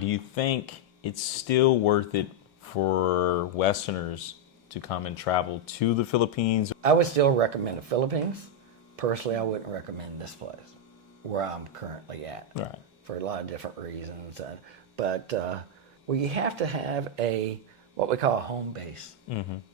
Do you think it's still worth it for Westerners to come and travel to the Philippines? I would still recommend the Philippines. Personally, I wouldn't recommend this place where I'm currently at, Right. for a lot of different reasons. But well, you have to have what we call a home base.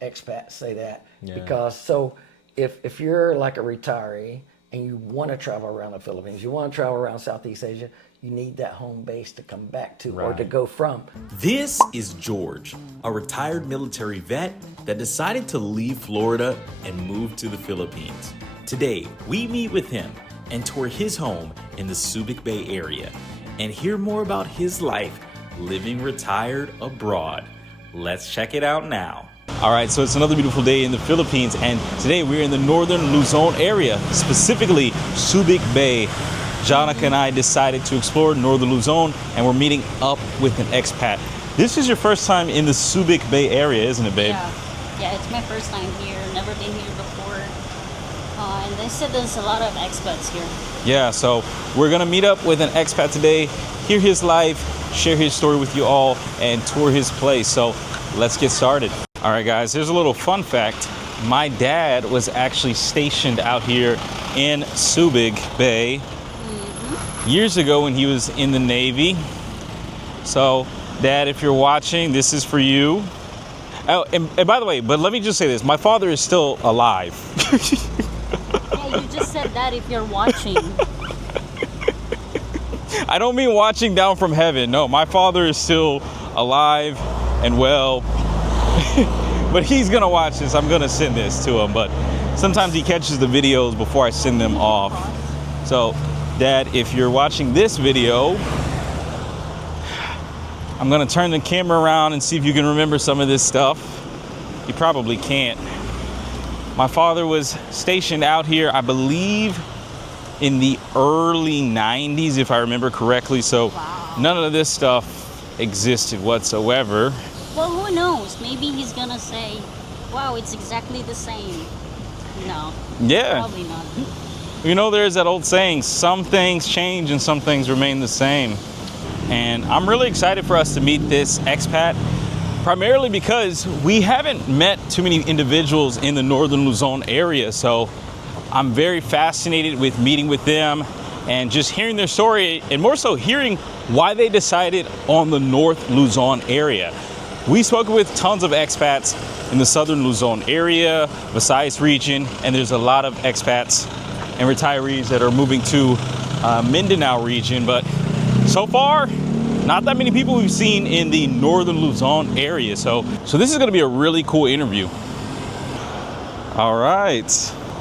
Expats say that. Yeah. Because so if you're like a retiree and you want to travel around the Philippines, you want to travel around Southeast Asia, you need that home base to come back to or to Right. go from. This is George, a retired military vet that decided to leave Florida and move to the Philippines. Today, we meet with him and tour his home in the Subic Bay area and hear more about his life living retired abroad. Let's check it out now. All right, so it's another beautiful day in the Philippines, and today we're in the northern Luzon area, specifically Subic Bay. Jonica and I decided to explore northern Luzon, and we're meeting up with an expat. This is your first time in the Subic Bay area, isn't it, babe? Yeah, it's my first time here. Never been here before. And they said there's a lot of expats here. Yeah, so we're gonna meet up with an expat today, hear his life, share his story with you all, and tour his place. So let's get started. All right, guys, here's a little fun fact. My dad was actually stationed out here in Subic Bay years ago when he was in the Navy. So, Dad, if you're watching, this is for you. Oh, and by the way, but let me just say this. My father is still alive. Yeah, you just said that if you're watching. I don't mean watching down from heaven. No, my father is still alive and well. But he's gonna watch this. I'm gonna send this to him. But sometimes he catches the videos before I send them off. So, Dad, if you're watching this video, I'm gonna turn the camera around and see if you can remember some of this stuff. You probably can't. My father was stationed out here, I believe, in the early 90s, if I remember correctly. So none of this stuff existed whatsoever. Well, who knows? Maybe he's gonna say, wow, it's exactly the same. No, Yeah. probably not. You know, there's that old saying, some things change and some things remain the same. And I'm really excited for us to meet this expat, primarily because we haven't met too many individuals in the northern Luzon area. So I'm very fascinated with meeting with them and just hearing their story, and more so hearing why they decided on the North Luzon area. We spoke with tons of expats in the southern Luzon area, Visayas region, and there's a lot of expats and retirees that are moving to Mindanao region. But so far, not that many people we've seen in the northern Luzon area. So this is gonna be a really cool interview. All right.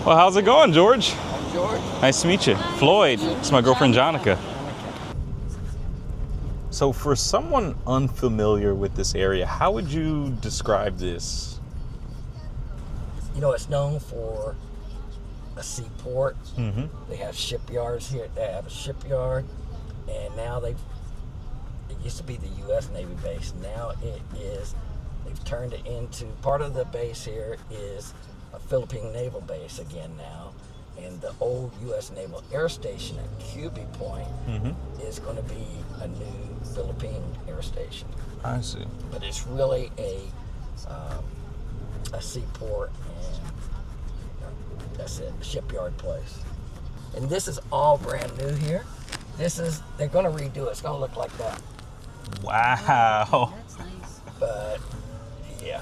Well, how's it going, George? I'm George. Nice to meet you. Floyd, it's my girlfriend, Jonica. So for someone unfamiliar with this area, how would you describe this? You know, it's known for a seaport. They have shipyards here. They have a shipyard, and now it used to be the U.S. Navy base. Now they've turned it into, part of the base here is a Philippine Naval Base again now. And the old U.S. Naval Air Station at QB Point is going to be a new Philippine Air Station. I see. But it's really a seaport, and that's it, a shipyard place. And this is all brand new here. They're going to redo it. It's going to look like that. Wow. That's nice. But yeah,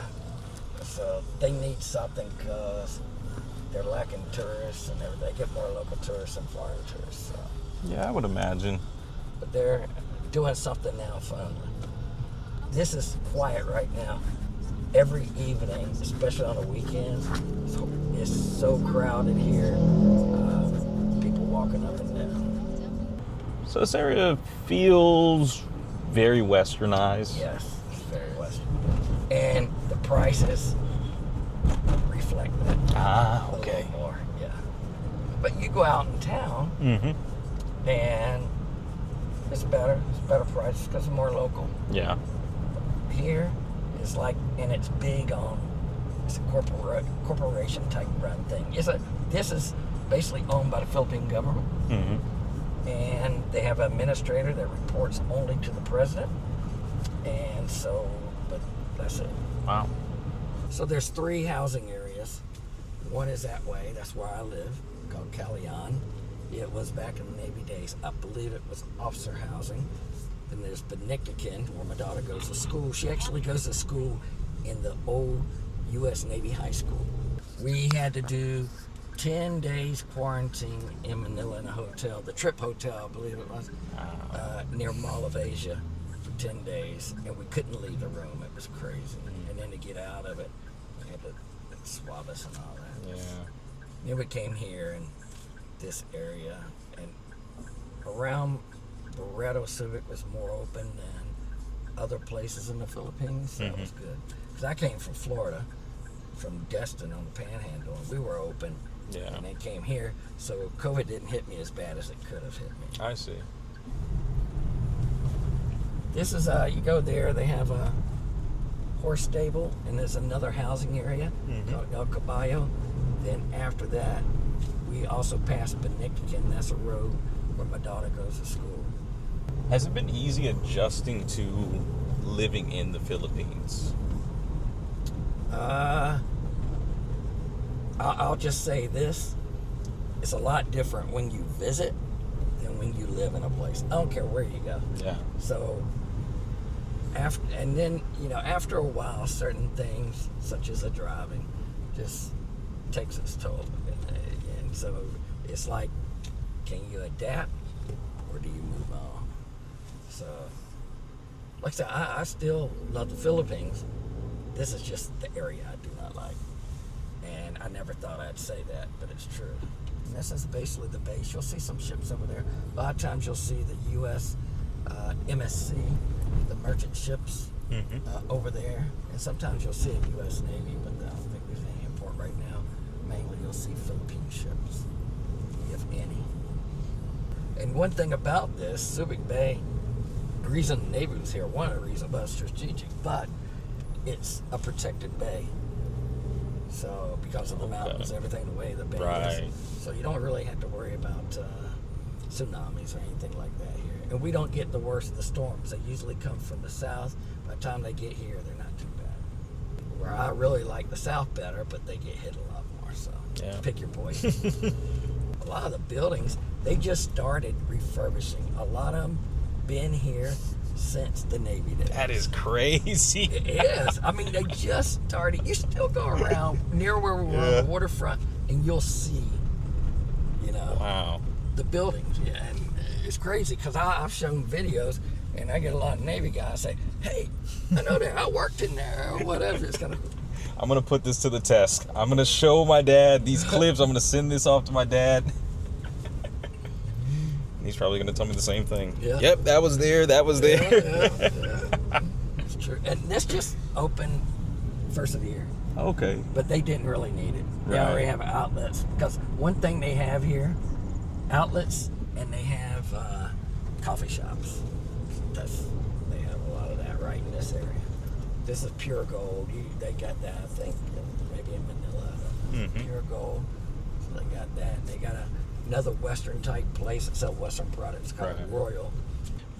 so they need something because they're lacking tourists and everything. They get more local tourists than foreign tourists. So. Yeah, I would imagine. But they're doing something now finally. This is quiet right now. Every evening, especially on the weekends, it's so crowded here. People walking up and down. So this area feels very westernized. Yes, it's very western. And the prices reflect that. Ah, A okay. little more, yeah. But you go out in town, and it's better. It's better prices because it's more local. Yeah. Here, it's like, and it's big on, it's a corporation type run thing. This is basically owned by the Philippine government. And they have an administrator that reports only to the president. And so, but that's it. Wow. So there's 3 housing areas. One is that way. That's where I live, called Calian. It was back in the Navy days. I believe it was officer housing. Then there's Benictican, where my daughter goes to school. She actually goes to school in the old U.S. Navy high school. We had to do 10 days quarantine in Manila in a hotel, the Trip Hotel, I believe it was, near Mall of Asia for 10 days. And we couldn't leave the room. It was crazy. And then to get out of it, they had to swab us and all that. Yeah. Then we came here in this area, and around Barreto, Subic was more open than other places in the Philippines. So that was good. Because I came from Florida, from Destin on the Panhandle, and we were open. Yeah. And then came here, so COVID didn't hit me as bad as it could have hit me. I see. This is, you go there, they have a horse stable, and there's another housing area called El Caballo. Then after that, we also passed Benictican. That's a road where my daughter goes to school. Has it been easy adjusting to living in the Philippines? I'll just say this. It's a lot different when you visit than when you live in a place. I don't care where you go. Yeah. So, after a while, certain things, such as the driving, just takes its toll. And so it's like, can you adapt or do you move on? So, like I said, I still love the Philippines. This is just the area I do not like. And I never thought I'd say that, but it's true. And this is basically the base. You'll see some ships over there. A lot of times you'll see the U.S. MSC, the merchant ships over there. And sometimes you'll see a U.S. Navy, but I don't think there's any import right now. Mainly you'll see Philippine ships, if any. And one thing about this, Subic Bay, the reason the Navy was here, one of the reasons was strategic, but it's a protected bay. So because of the mountains, everything, the way the bay is. So you don't really have to worry about tsunamis or anything like that here. And we don't get the worst of the storms. They usually come from the south. By the time they get here, they're not too bad. Where I really like the south better, but they get hit a lot more. So pick your poison. A lot of the buildings, they just started refurbishing. A lot of them been here since the Navy days. That is crazy. It is. I mean, they just started. You still go around near where we were on the waterfront, and you'll see, Wow. the buildings. Yeah, and it's crazy because I've shown videos, and I get a lot of Navy guys say, "Hey, I know that I worked in there or whatever." It's kind of. I'm going to put this to the test. I'm going to show my dad these clips. I'm going to send this off to my dad. He's probably going to tell me the same thing. Yeah. Yep, that was there. That was there. Yeah. It's true. And this just opened first of the year. Okay. But they didn't really need it. They Right. already have outlets. Because one thing they have here, outlets, and they have coffee shops. They have a lot of that right in this area. This is pure gold. They got that, I think, maybe in Manila. Pure gold. So they got that. They got another Western type place that sells Western products called Royal.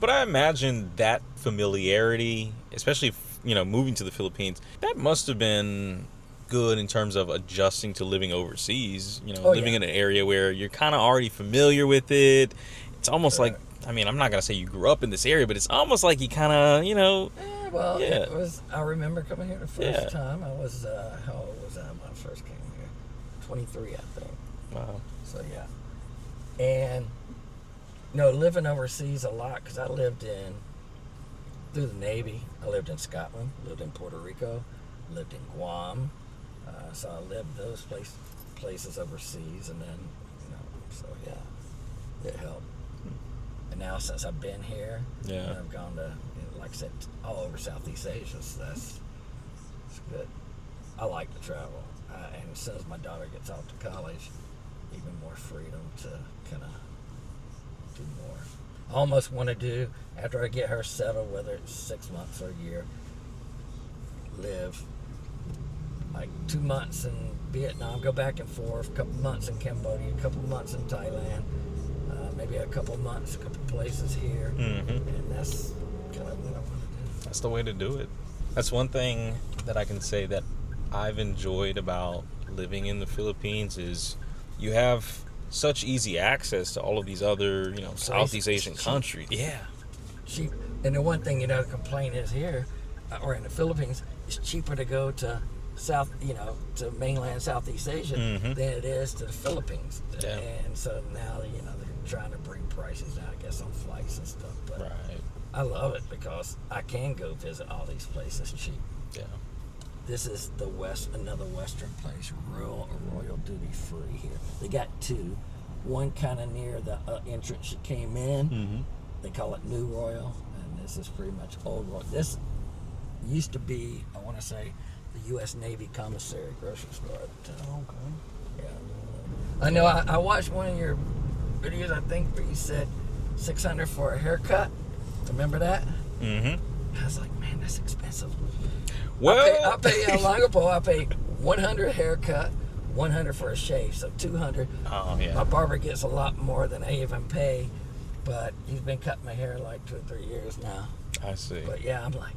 But I imagine that familiarity, especially, moving to the Philippines, that must have been good in terms of adjusting to living overseas, living in an area where you're kind of already familiar with it. It's almost like, I'm not going to say you grew up in this area, but it's almost like you kind of, It was, I remember coming here the first time. I was, how old was I when I first came here? 23, I think. Wow. So, yeah. And, living overseas a lot, because I lived through the Navy, I lived in Scotland, lived in Puerto Rico, lived in Guam. So I lived those places overseas, and then, so yeah, it helped. And now since I've been here, I've gone to, like I said, all over Southeast Asia, so it's good. I like to travel. And as soon as my daughter gets off to college, even more freedom to kind of do more. I almost want to do, after I get her settled, whether it's 6 months or a year, live like 2 months in Vietnam, go back and forth, a couple months in Cambodia, a couple months in Thailand, maybe a couple months, a couple places here, and that's kind of what I want to do. That's the way to do it. That's one thing that I can say that I've enjoyed about living in the Philippines is you have such easy access to all of these other, Southeast Asian countries. Yeah. Cheap. And the one thing the complaint is here, or in the Philippines, it's cheaper to go to to mainland Southeast Asia than it is to the Philippines. Yeah. And so now, they're trying to bring prices down, I guess, on flights and stuff. But Right. I love it because I can go visit all these places cheap. Yeah. This is another Western place, Royal Duty Free here. They got two. One kind of near the entrance you came in. They call it New Royal, and this is pretty much Old Royal. This used to be, I want to say, the U.S. Navy commissary grocery store at the time. Okay. Yeah. I know. I watched one of your videos, I think, where you said $600 for a haircut. Remember that? I was like, man, that's expensive. Well, I pay Langapo. I pay $100 haircut, $100 for a shave, so $200. Oh yeah. My barber gets a lot more than I even pay, but he's been cutting my hair like 2 or 3 years now. I see. But yeah, I'm like,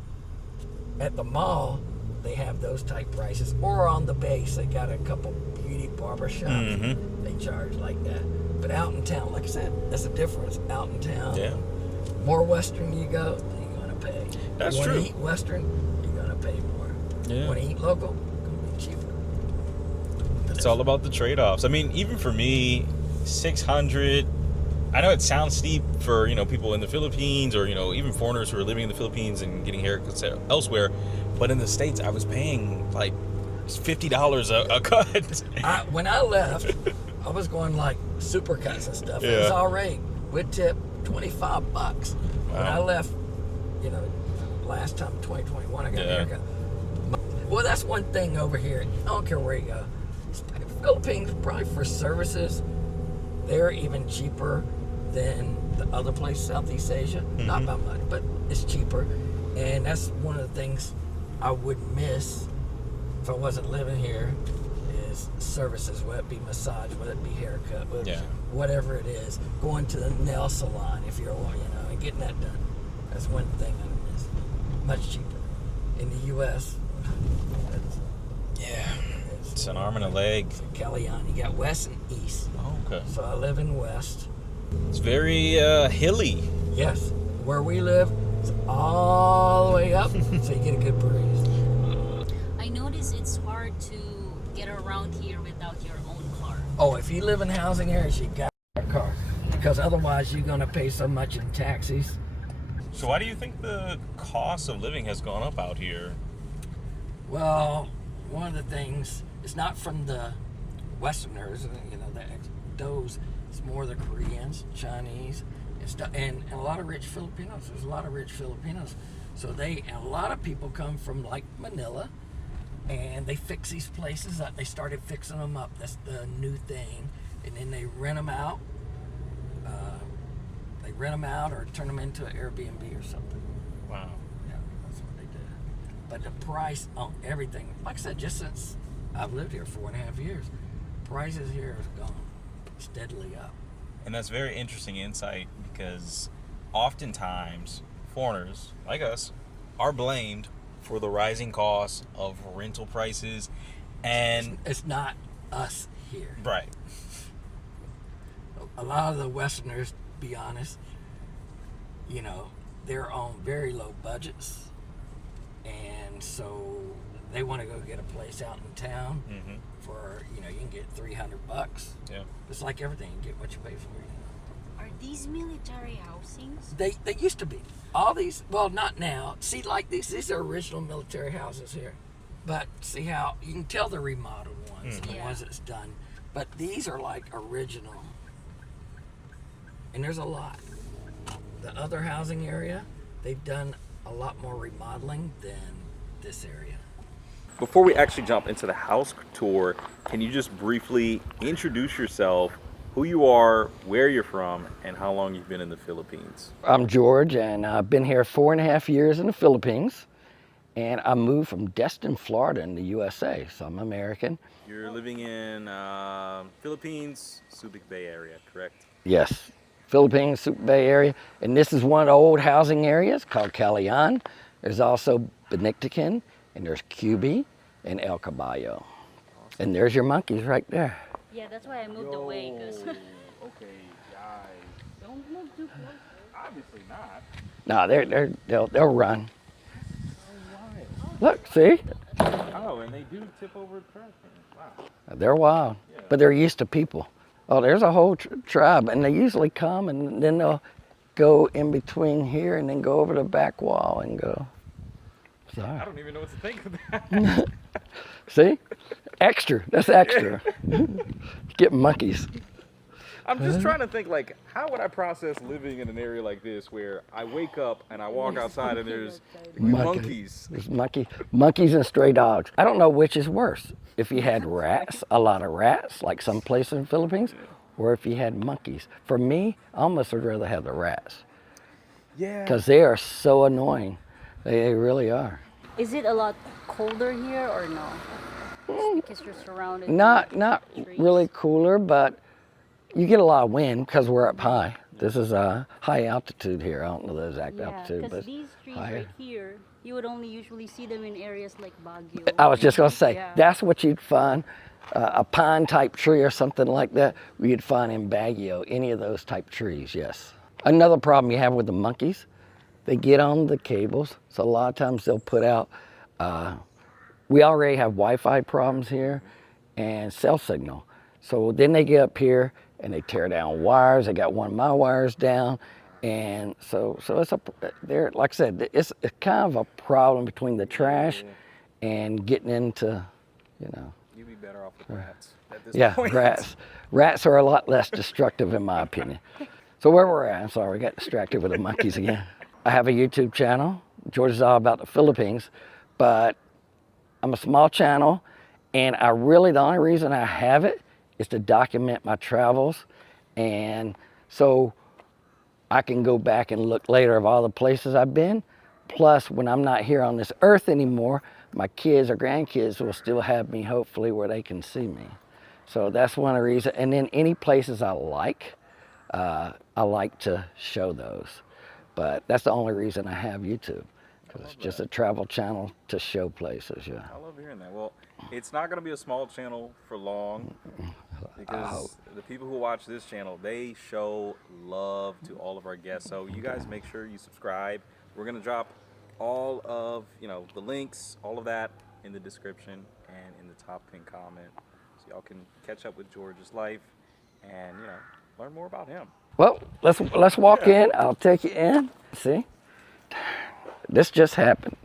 at the mall, they have those type prices, or on the base, they got a couple beauty barber shops. They charge like that. But out in town, like I said, that's the difference. Out in town, Yeah. more Western you go, you're gonna pay. That's you true. Want to eat Western, you're gonna pay more. Yeah. Want to eat local, gonna be cheaper. It's all about the trade-offs. I mean, even for me, 600. I know it sounds steep for people in the Philippines, or even foreigners who are living in the Philippines and getting haircuts elsewhere. But in the States, I was paying like $50 a cut. When I left, I was going like super cuts and stuff. It was Yeah. all right with tip, $25. When I left, last time 2021, I got a Yeah. haircut. Well, that's one thing over here. I don't care where you go. Philippines, probably for services, they're even cheaper than the other places, Southeast Asia. Not by much, but it's cheaper. And that's one of the things I would miss if I wasn't living here, is services, whether it be massage, whether it be haircut, whatever it is. Going to the nail salon if you're and getting that done. That's one thing I miss. Much cheaper. In the U.S., It's an arm and a leg. Kellyanne, you got west and east. Oh, okay. So I live in west. It's very hilly. Yes, where we live, it's all the way up, so you get a good breeze. I notice it's hard to get around here without your own car. Oh, if you live in housing areas, you got a car, because otherwise you're gonna pay so much in taxis. So why do you think the cost of living has gone up out here? Well, one of the things, it's not from the Westerners, those, it's more the Koreans, Chinese, and stuff, and a lot of rich Filipinos. There's a lot of rich Filipinos. So a lot of people come from like Manila, and they fix these places up. They started fixing them up. That's the new thing. And then they rent them out. Or turn them into an Airbnb or something. Wow. Yeah, that's what they did. But the price on everything, like I said, just since I've lived here 4.5 years, prices here have gone steadily up. And that's very interesting insight, because oftentimes foreigners like us are blamed for the rising costs of rental prices, and It's not us here. right. A lot of the Westerners, to be honest, they're on very low budgets, and so they want to go get a place out in town for, you can get $300. Yeah. It's like everything, you get what you pay for. Are these military housings? They used to be. All these, well, not now. See, like these are original military houses here. But see how, you can tell the remodeled ones, the ones that's done. But these are like original. And there's a lot. The other housing area, they've done a lot more remodeling than this area. Before we actually jump into the house tour, can you just briefly introduce yourself, who you are, where you're from, and how long you've been in the Philippines? I'm George, and I've been here 4.5 years in the Philippines. And I moved from Destin, Florida in the USA, so I'm American. You're living in Philippines, Subic Bay area, correct? Yes, Philippines, Subic Bay area. And this is one of the old housing areas called Calayan. There's also Benictican, and there's QB and El Caballo. And there's your monkeys right there. Yeah, that's why I moved away. Cause Okay, guys. don't move too close. Obviously not. No, they'll run. Look, see? Oh, and they do tip over trash cans. Wow. They're wild, but they're used to people. Oh, there's a whole tribe, and they usually come, and then they'll go in between here, and then go over the back wall and go. I don't even know what to think of that. See? Extra. That's extra. Get monkeys. I'm just trying to think, like, how would I process living in an area like this where I wake up and I walk outside and there's monkeys? There's monkeys and stray dogs. I don't know which is worse. If you had rats, a lot of rats, like some places in the Philippines, or if you had monkeys. For me, I almost would rather have the rats. Yeah. Because they are so annoying. They really are. Is it a lot colder here or no? Because you're surrounded. Not trees. really cooler, but you get a lot of wind because we're up high. This is a high altitude here. I don't know the exact altitude, because but these trees higher. right here, you would only usually see them in areas like Baguio. I was just gonna say, Yeah. that's what you'd find, a pine type tree or something like that, you'd find in Baguio, any of those type trees, yes. Another problem you have with the monkeys, they get on the cables, so a lot of times they'll put out, we already have Wi-Fi problems here and cell signal. So then they get up here and they tear down wires. They got one of my wires down. And so it's there, like I said, it's kind of a problem between the trash and getting into, you know. You'd be better off with rats at this Yeah, point. rats are a lot less destructive in my opinion. So where we're at, I'm sorry, we got distracted with the monkeys again. I have a YouTube channel. George is all about the Philippines, but I'm a small channel, and the only reason I have it is to document my travels, and so I can go back and look later of all the places I've been. Plus, when I'm not here on this earth anymore, my kids or grandkids will still have me, hopefully, where they can see me. So that's one of the reasons. And then any places I like to show those. But that's the only reason I have YouTube, because it's just a travel channel to show places, yeah. I love hearing that. Well, it's not going to be a small channel for long, because the people who watch this channel, they show love to all of our guests. So you guys make sure you subscribe. We're going to drop all of, the links, all of that in the description and in the top pinned comment, so y'all can catch up with George's life and, learn more about him. Well, let's walk in. I'll take you in. See? This just happened.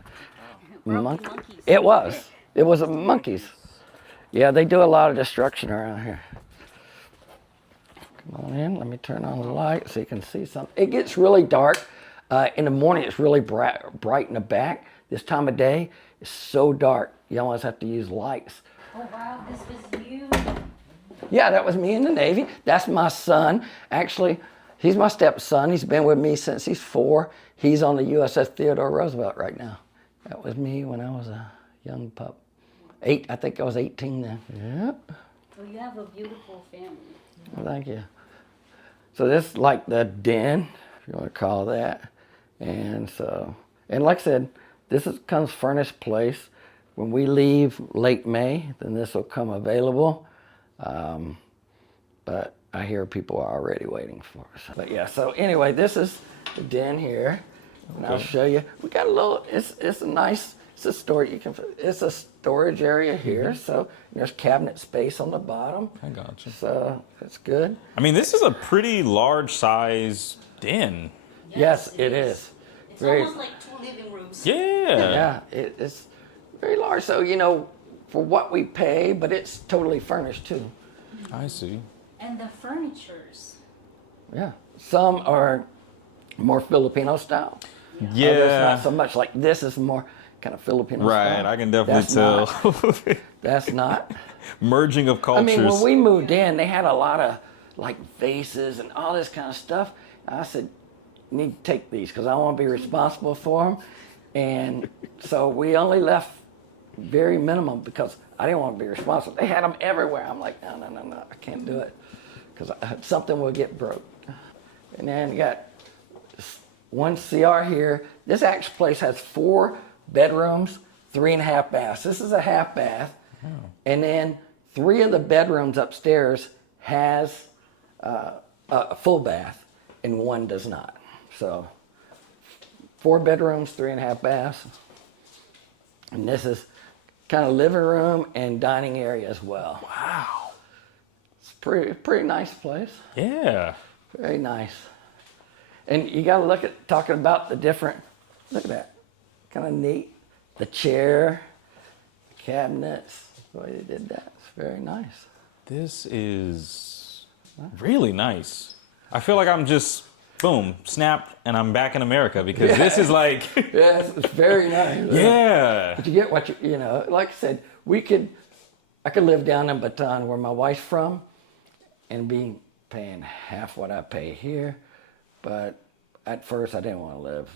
Monkeys. It was a monkeys. Yeah, they do a lot of destruction around here. Come on in. Let me turn on the light so you can see something. It gets really dark. In the morning, it's really bright in the back. This time of day, it's so dark. You almost have to use lights. Oh wow, this was you. Yeah, that was me in the Navy. That's my son. Actually, he's my stepson. He's been with me since he's 4. He's on the USS Theodore Roosevelt right now. That was me when I was a young pup. I think I was 18 then. Yep. Well, you have a beautiful family. Well, thank you. So this is like the den, if you want to call that. And like I said, comes furnished place. When we leave late May, then this will come available. But I hear people are already waiting for us. But yeah, so anyway, this is the den here. And I'll show you. We got a little, it's a storage area here. So there's cabinet space on the bottom. I got you. So that's good. I mean, this is a pretty large size den. Yes, it is. It's Very- almost like 2 living rooms. Yeah. It's very large. So, for what we pay, but it's totally furnished too. I see. And the furnitures. Yeah. Some are more Filipino style. Others Yeah. not so much. Like this is more kind of Filipino Right, style. I can definitely That's tell. That's not. Merging of I cultures. mean, when we moved in, they had a lot of like vases and all this kind of stuff. I said, you need to take these because I want to be responsible for them. And so we only left very minimum because I didn't want to be responsible. They had them everywhere. I'm like, no, I can't do it because something will get broke. And then you got one CR here. This actual place has 4 bedrooms, 3.5 baths. This is a half bath. Oh. And then 3 of the bedrooms upstairs has a full bath and 1 does not. So 4 bedrooms, 3.5 baths. And this is kind of living room and dining area as well. Wow. It's pretty nice place. Yeah. Very nice. And you got to look at talking about the different, look at that. Kind of neat. The chair, the cabinets, the way they did that. It's very nice. This is really nice. I feel like I'm just, boom, snapped, and I'm back in America because this is like... Yes, it's very nice. Yeah. But you get what you know, like I said, I could live down in Baton where my wife's from and be paying half what I pay here. But at first I didn't want to live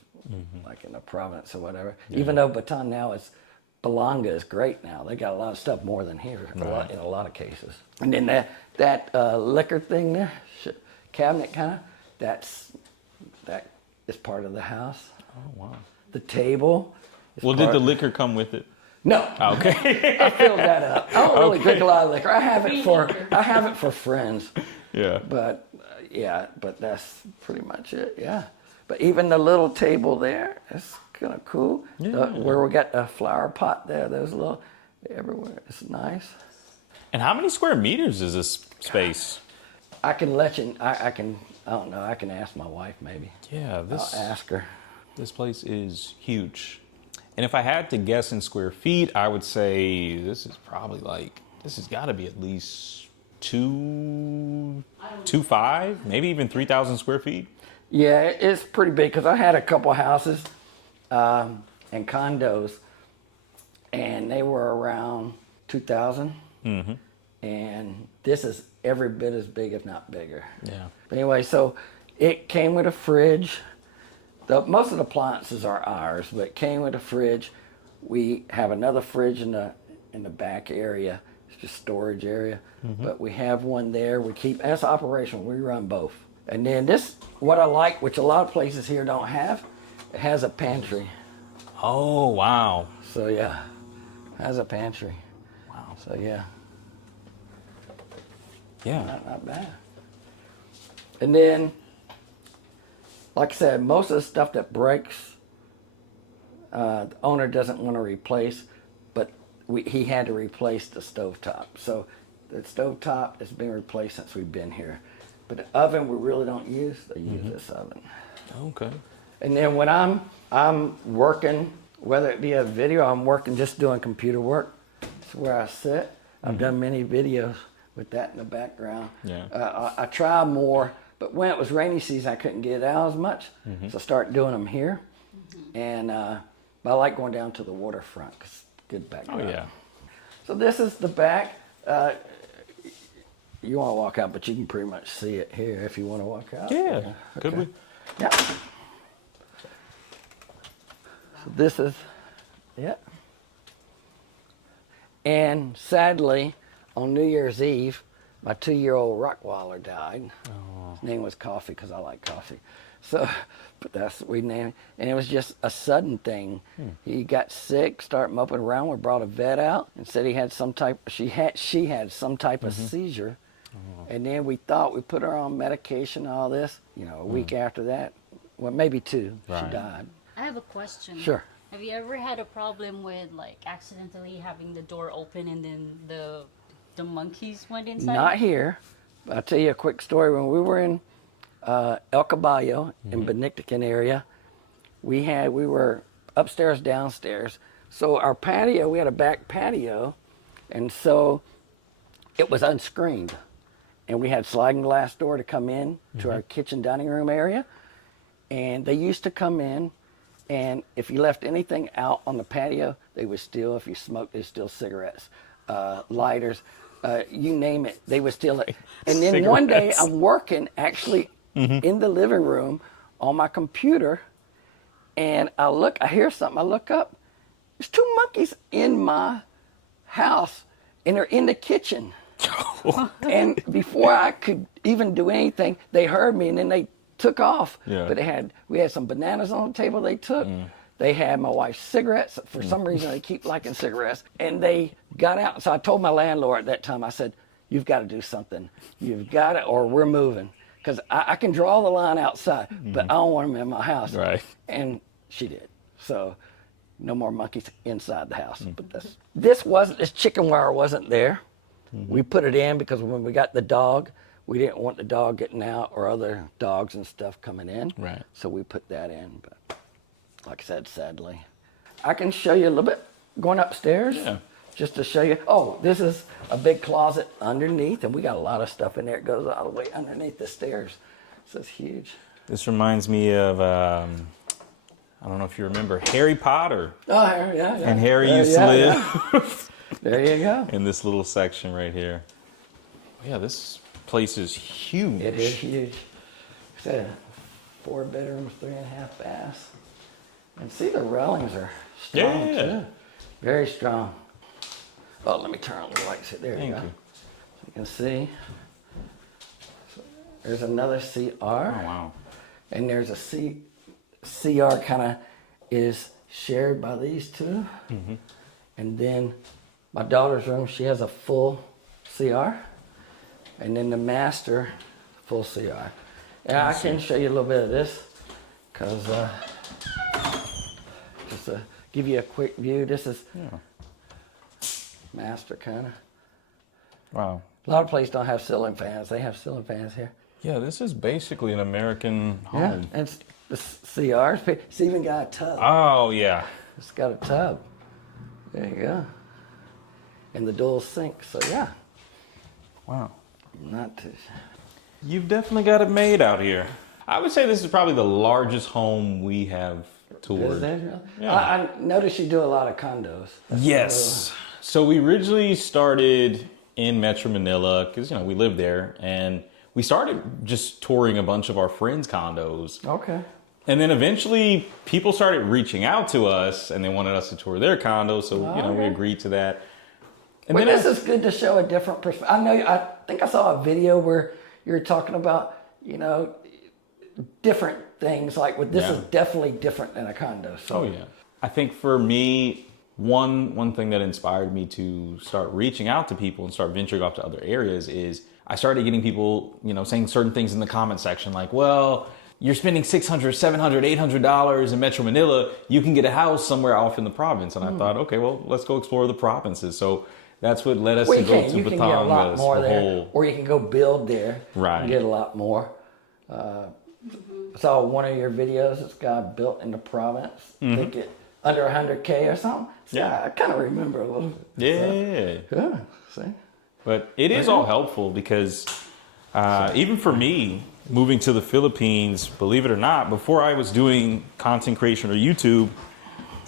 like in the province or whatever. Yeah. Even though Baton now is, Belanga is great now. They got a lot of stuff more than here in a lot of cases. And then that liquor thing there, cabinet kind of, that is part of the house. Oh, wow. The table. Well, did the liquor come with it? No. Oh, okay. I filled that up. I don't really drink a lot of liquor. I have it for friends. Yeah. But but that's pretty much it. Yeah. But even the little table there is kind of cool. Yeah. Where we got the flower pot there, those little everywhere. It's nice. And how many square meters is this space? I can let you. I don't know. I can ask my wife maybe. Yeah. I'll ask her. This place is huge. And if I had to guess in square feet, I would say this is probably this has got to be at least 2.5, maybe even 3,000 square feet. Yeah, it's pretty big because I had a couple houses and condos, and they were around 2,000. Mm-hmm. And this is every bit as big, if not bigger. Yeah. But anyway, so it came with a fridge. Most of the appliances are ours, but it came with a fridge. We have another fridge in the back area. It's just storage area. Mm-hmm. But we have one there. That's operational. We run both. And then this, what I like, which a lot of places here don't have, it has a pantry. Oh, wow. So yeah, it has a pantry. Wow. So yeah. Yeah. Not bad. And then, like I said, most of the stuff that breaks, the owner doesn't want to replace, but he had to replace the stovetop. So the stovetop has been replaced since we've been here. But the oven we really don't use. They use this oven. Okay. And then when I'm working, whether it be a video, I'm working just doing computer work. That's where I sit. I've done many videos with that in the background. Yeah. I try more, but when it was rainy season, I couldn't get out as much, so I started doing them here. And but I like going down to the waterfront because it's good background. Oh yeah. So this is the back. You want to walk out, but you can pretty much see it here if you want to walk out. Yeah. Okay. Could we? Yeah. So this is, And sadly, on New Year's Eve, my 2-year-old Rottweiler died. Oh. His name was Coffee because I like coffee. So, but that's what we named it. And it was just a sudden thing. He got sick, started moping around. We brought a vet out and said he had some type. She had some type of seizure. Oh. And then we put her on medication and all this. A week after that, well, maybe 2, she died. I have a question. Sure. Have you ever had a problem with accidentally having the door open and then the monkeys went inside? Not here. I'll tell you a quick story. When we were in El Caballo in Benedictine area, we were upstairs, downstairs. So our patio, we had a back patio, and so it was unscreened. And we had sliding glass door to come in to our kitchen dining room area. And they used to come in, and if you left anything out on the patio, they would steal. If you smoked, they'd steal cigarettes, lighters, you name it, they would steal it. And then one day I'm working actually in the living room on my computer, and I hear something, I look up, there's 2 monkeys in my house, and they're in the kitchen. And before I could even do anything, they heard me, and then they took off. Yeah. But we had some bananas on the table they took. They had my wife's cigarettes. For some reason, they keep liking cigarettes. And they got out. So I told my landlord at that time, I said, you've got to do something. You've got to, or we're moving. Because I can draw the line outside, but I don't want them in my house. Right. And she did. So no more monkeys inside the house. But this chicken wire wasn't there. We put it in because when we got the dog, we didn't want the dog getting out or other dogs and stuff coming in. Right. So we put that in. But like I said, sadly. I can show you a little bit going upstairs. Yeah. Just to show you. Oh, this is a big closet underneath, and we got a lot of stuff in there. It goes all the way underneath the stairs. So it's huge. This reminds me of, I don't know if you remember, Harry Potter. Oh, yeah. And Harry used to live Yeah. There you go. in this little section right here. Yeah, this place is huge. It is huge. I said 4 bedrooms, 3.5 baths. And see, the railings are strong too. Very strong. Oh, let me turn on the lights here. There you go. Thank you. So you can see. So there's another CR. Oh, wow. And there's a CR kind of is shared by these two. And then my daughter's room, she has a full CR. And then the master, full CR. And I can show you a little bit of this because just to give you a quick view, this is master kind of. Wow. A lot of places don't have ceiling fans. They have ceiling fans here. Yeah, this is basically an American home. Yeah, and it's the CRs. It's even got a tub. Oh, yeah. It's got a tub. There you go. And the dual sink. So yeah, Wow. not too. You've definitely got it made out here. I would say this is probably the largest home we have toured. Is that really? Yeah. I noticed you do a lot of condos. Yes. So we originally started in Metro Manila because, we live there, and we started just touring a bunch of our friends' condos. Okay. And then eventually people started reaching out to us and they wanted us to tour their condos. So, we agreed to that. And Well, then this is good to show a different perspective. I think I saw a video where you were talking about, different things. Like, this is definitely different than a condo. So. Oh, yeah. I think for me, one thing that inspired me to start reaching out to people and start venturing off to other areas is I started getting people, saying certain things in the comment section like, well, you're spending $600, $700, $800 in Metro Manila. You can get a house somewhere off in the province. And I thought, okay, well, let's go explore the provinces. So that's what led us to go to you can get a lot Batangas, more there, Bohol. or you can go build there Right. and get a lot more. Saw one of your videos. It's got built in the province. I think it under 100K or something. So Yeah. I kind of remember a little bit. Yeah. Yeah. See. But it is all helpful because even for me, moving to the Philippines, believe it or not, before I was doing content creation or YouTube,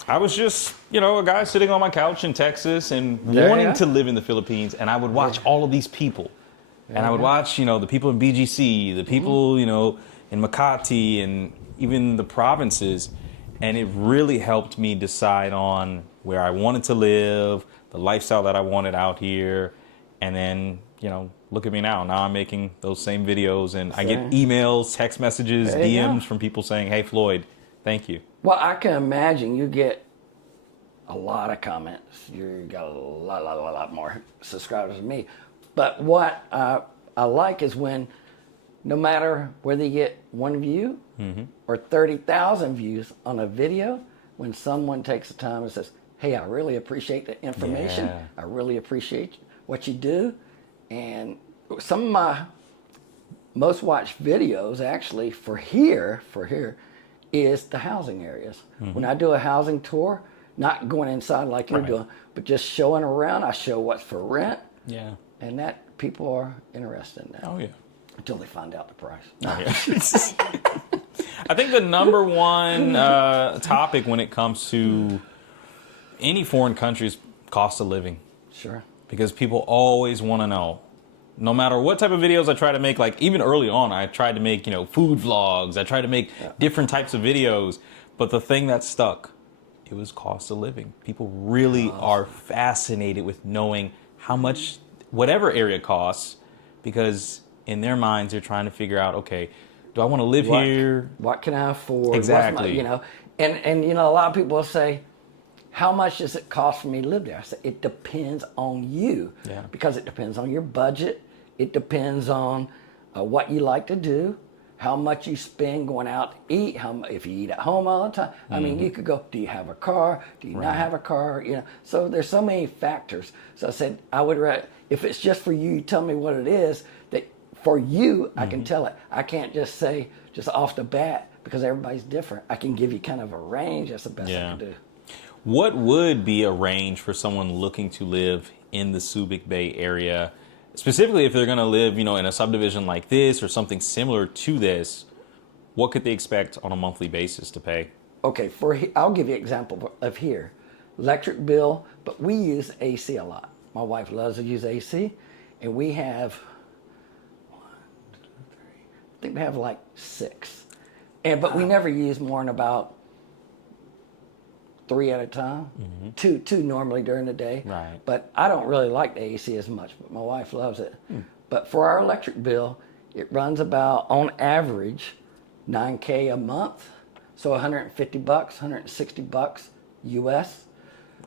I was just, a guy sitting on my couch in Texas and wanting to live in the Philippines. And I would watch all of these people. And I would watch, the people in BGC, the people, in Makati and even the provinces. And it really helped me decide on where I wanted to live, the lifestyle that I wanted out here. And then, look at me now. Now I'm making those same videos and I get emails, text messages, DMs from people saying, hey, Floyd, thank you. Well, I can imagine you get a lot of comments. You got a lot more subscribers than me. But what I like is when, no matter whether you get 1 view or 30,000 views on a video, when someone takes the time and says, hey, I really appreciate the information. Yeah. I really appreciate what you do. And some of my most watched videos actually for here is the housing areas. When I do a housing tour, not going inside like you're doing, but just showing around, I show what's for rent. Yeah. And that people are interested in that. Oh, yeah. Until they find out the price. Oh, yeah. I think the number one topic when it comes to any foreign country is cost of living. Sure. Because people always want to know. No matter what type of videos I try to make, like even early on, I tried to make, food vlogs. I tried to make different types of videos. But the thing that stuck, it was cost of living. People really are fascinated with knowing how much whatever area costs, because in their minds, they're trying to figure out, okay, Do I want to live here? What can I afford? Exactly. You know, and you know, a lot of people will say, how much does it cost for me to live there? I say, it depends on you. Yeah. Because it depends on your budget. It depends on what you like to do, how much you spend going out to eat, if you eat at home all the time. I mean, you could go, do you have a car? Do you not have a car? You know, so there's so many factors. So I said, I would rather, if it's just for you, you tell me what it is, that for you, I can tell it. I can't just say, just off the bat, because everybody's different. I can give you kind of a range. That's the best I can do. What would be a range for someone looking to live in the Subic Bay area? Specifically, if they're going to live, you know, in a subdivision like this or something similar to this, what could they expect on a monthly basis to pay? Okay, I'll give you an example of here. Electric bill, but we use AC a lot. My wife loves to use AC, and we have, I think we have like 6. But we never use more than about 3 at a time. Two normally during the day. Right. But I don't really like the AC as much, but my wife loves it. But for our electric bill, it runs about, on average, $9K a month. So $150, $160 US.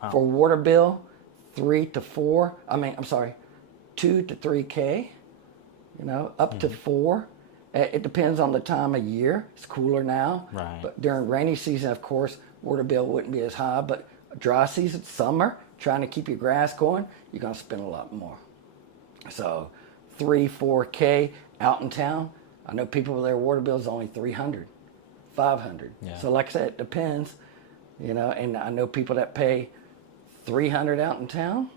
Wow. For water bill, 2 to 3K, you know, up to 4. It depends on the time of year. It's cooler now. Right. But during rainy season, of course, water bill wouldn't be as high. But dry season, summer, trying to keep your grass going, you're going to spend a lot more. So 3, 4K out in town. I know people with their water bill is only 300, 500. Yeah. So like I said, it depends, you know, and I know people that pay 300 out in town.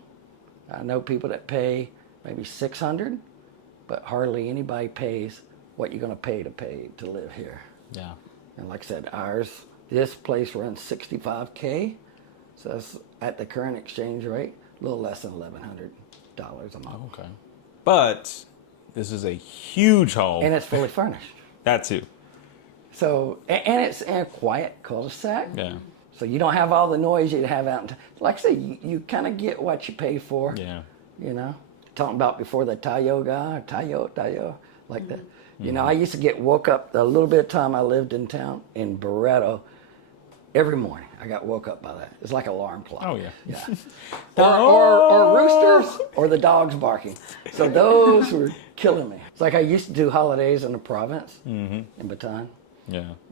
I know people that pay maybe 600, but hardly anybody pays what you're going to pay to live here. Yeah. And like I said, this place runs $65K, so that's at the current exchange rate, a little less than $1,100 a month. Okay. But this is a huge home. And it's fully furnished. That too. So, and it's in a quiet cul-de-sac. Yeah. So you don't have all the noise you'd have out in town. Like I say, you kind of get what you pay for. Yeah. You know, talking about before the Tayo guy, Tayo, like that. You know, I used to get woke up the little bit of time I lived in town in Barretto. Every morning, I got woke up by that. It's like an alarm clock. Oh yeah. Yeah. or roosters, or the dogs barking. So those were killing me. It's like I used to do holidays in the province, in Bataan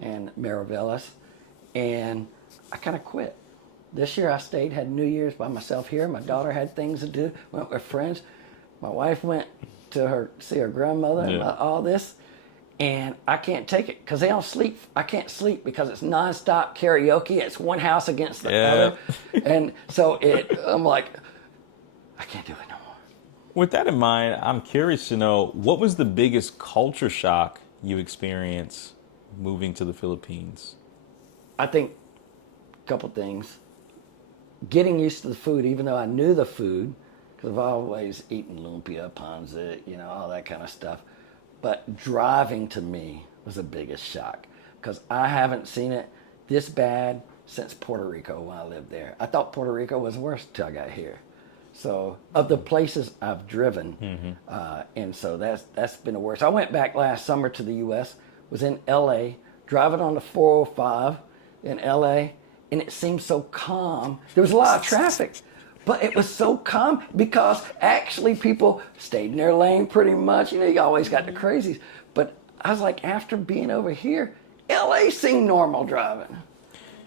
and Mariveles, and I kind of quit. This year I stayed, had New Year's by myself here. My daughter had things to do, went with friends. My wife went to see her grandmother and all this, and I can't take it because they don't sleep. I can't sleep because it's nonstop karaoke. It's one house against the other, and so I'm like, I can't do it no more. With that in mind, I'm curious to know, what was the biggest culture shock you experienced moving to the Philippines? I think a couple things. Getting used to the food, even though I knew the food, because I've always eaten lumpia, pancit, you know, all that kind of stuff. But driving to me was the biggest shock, because I haven't seen it this bad since Puerto Rico when I lived there. I thought Puerto Rico was worse till I got here. So of the places I've driven, and so that's been the worst. I went back last summer to the U.S., was in L.A., driving on the 405 in L.A., and it seemed so calm. There was a lot of traffic, but it was so calm because actually people stayed in their lane pretty much. You know, you always got the crazies. But I was like, after being over here, LA seemed normal driving.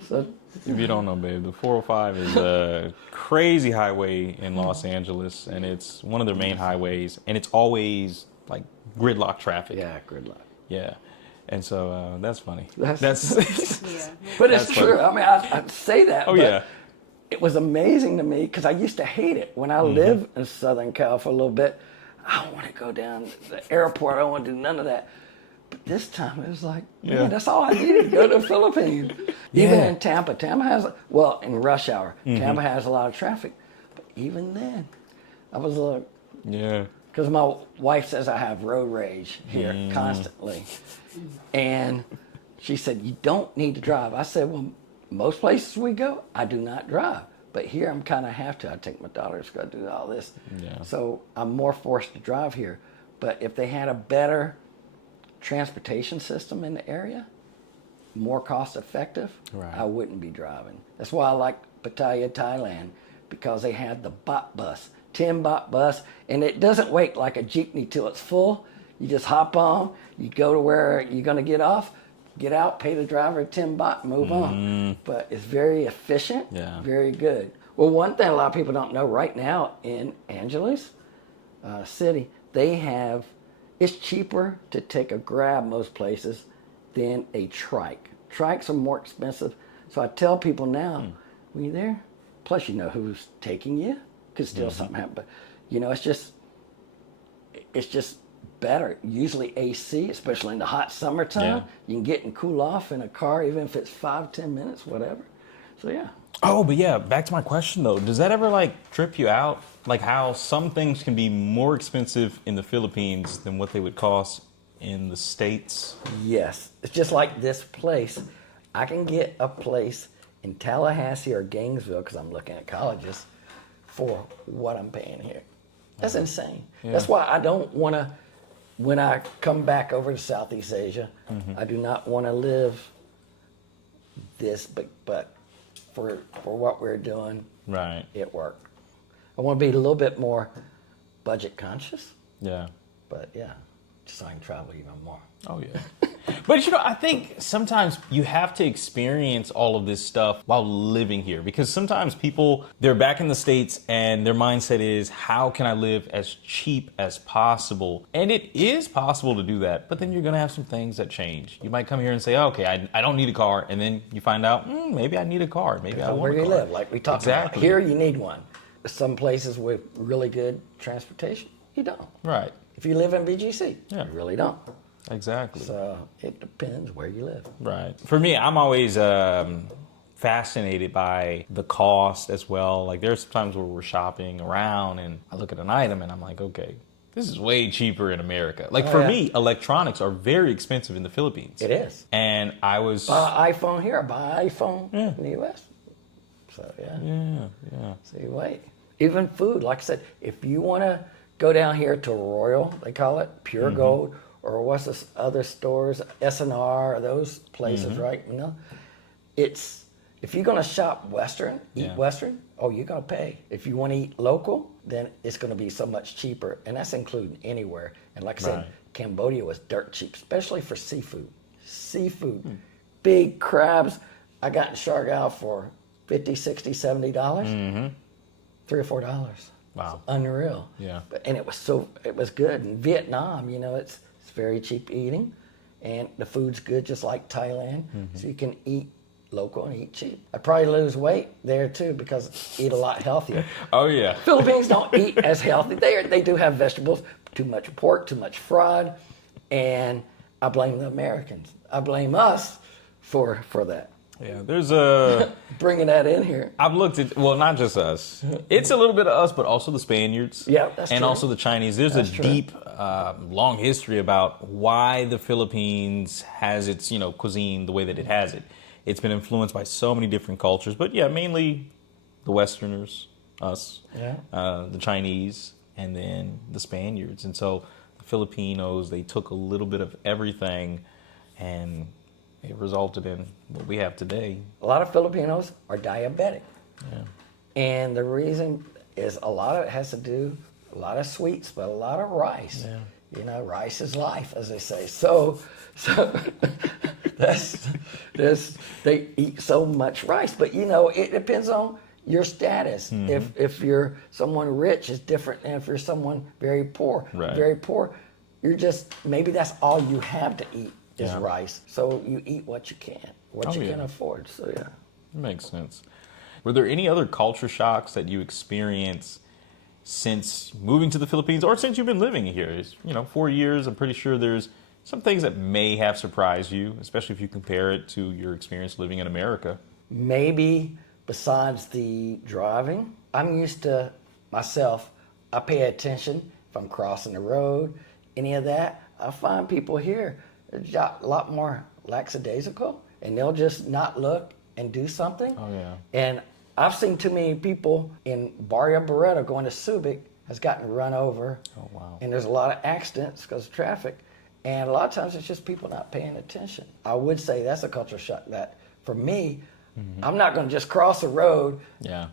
So, if you don't know, babe, the 405 is a crazy highway in Los Angeles, and it's one of their main highways, and it's always like gridlock traffic. yeah, gridlock. Yeah. And so that's funny. That's Yeah. But it's That's true. funny. I mean, I'd say that. Oh, but yeah. It was amazing to me because I used to hate it. When I lived in Southern Cal for a little bit, I don't want to go down to the airport. I don't want to do none of that. But this time it was like, man, that's all I needed to go to the Philippines. Even in Tampa. Tampa has, well, in rush hour, Tampa has a lot of traffic. But even then, I was like, because my wife says I have road rage here constantly. And she said, you don't need to drive. I said, well, most places we go, I do not drive. But here I'm kind of have to. I take my daughters to go do all this. Yeah. So I'm more forced to drive here. But if they had a better transportation system in the area, more cost effective, Right. I wouldn't be driving. That's why I like Pattaya, Thailand, because they had the bot bus, 10 bot bus, and it doesn't wait like a jeepney till it's full. You just hop on, you go to where you're going to get off, get out, pay the driver 10 baht, move on. But it's very efficient, Yeah. very good. Well, one thing a lot of people don't know right now in Angeles City, it's cheaper to take a Grab most places than a trike. Trikes are more expensive. So I tell people now, when you're there, plus you know who's taking you, could still something happen. But, it's just better. Usually AC, especially in the hot summertime, Yeah. you can get and cool off in a car, even if it's 5-10 minutes, whatever. So yeah. Oh, but yeah, back to my question though. Does that ever like trip you out? Like how some things can be more expensive in the Philippines than what they would cost in the States? Yes, it's just like this place. I can get a place in Tallahassee or Gainesville, because I'm looking at colleges, for what I'm paying here. That's insane. Yeah. That's why I don't want to, when I come back over to Southeast Asia, I do not want to live this, but for what we're doing, Right. it worked. I want to be a little bit more budget conscious, Yeah. but yeah, just so I can travel even more. Oh yeah. But I think sometimes you have to experience all of this stuff while living here, because sometimes people, they're back in the States and their mindset is, how can I live as cheap as possible? And it is possible to do that, but then you're going to have some things that change. You might come here and say, okay, I don't need a car. And then you find out, maybe I need a car. Maybe I want where a you car. live, like we talked Exactly. about. Here you need one. Some places with really good transportation, you don't. Right. If you live in BGC, Yeah. you really don't. Exactly. So it depends where you live. Right. For me, I'm always fascinated by the cost as well. Like there's times where we're shopping around and I look at an item and I'm like, okay, this is way cheaper in America. Like for yeah. me, electronics are very expensive in the Philippines. It is. And I was... Buy an iPhone here, buy an iPhone in the U.S. So yeah. Yeah. So you wait. Even food, like I said, if you want to go down here to Royal, they call it, Pure Gold, or what's this other stores, S&R, those places, right? It's, if you're going to shop Western, eat Western, you're going to pay. If you want to eat local, then it's going to be so much cheaper, and that's including anywhere. And like I said, Cambodia was dirt cheap, especially for seafood. Big crabs. I got in Siargao for $50, $60, $70, $3 or $4. Wow. It's unreal. Yeah. And it was good. In Vietnam, it's very cheap eating, and the food's good, just like Thailand. So you can eat local and eat cheap. I'd probably lose weight there too, because I eat a lot healthier. Oh, yeah. Philippines don't eat as healthy. They do have vegetables, too much pork, too much fried, and I blame the Americans. I blame us for that. Yeah, there's a... Bringing that in here. I've looked at, well, not just us. It's a little bit of us, but also the Spaniards. Yeah, that's and true. also the Chinese. There's That's a true. deep, long history about why the Philippines has its, cuisine the way that it has it. It's been influenced by so many different cultures, but yeah, mainly the Westerners, us, the Chinese, and then the Spaniards. And so the Filipinos, they took a little bit of everything, and it resulted in what we have today. A lot of Filipinos are diabetic. Yeah. And the reason is a lot of it has to do, a lot of sweets, but a lot of rice. Yeah. Rice is life, as they say. So they eat so much rice. But, it depends on your status. If you're someone rich, it's different than if you're someone very poor. Right. Very poor, maybe that's all you have to eat is Yeah. rice. So you eat what you can, what you yeah. can afford. So, yeah. Makes sense. Were there any other culture shocks that you experienced since moving to the Philippines, or since you've been living here? It's, 4 years. I'm pretty sure there's some things that may have surprised you, especially if you compare it to your experience living in America. Maybe besides the driving, I'm used to myself. I pay attention if I'm crossing the road, any of that. I find people here a lot more lackadaisical, and they'll just not look and do something. Oh, yeah. And I've seen too many people in Barrio Barreto going to Subic has gotten run over. Oh, wow. And there's a lot of accidents because of traffic. And a lot of times it's just people not paying attention. I would say that's a culture shock that for me, I'm not going to just cross a road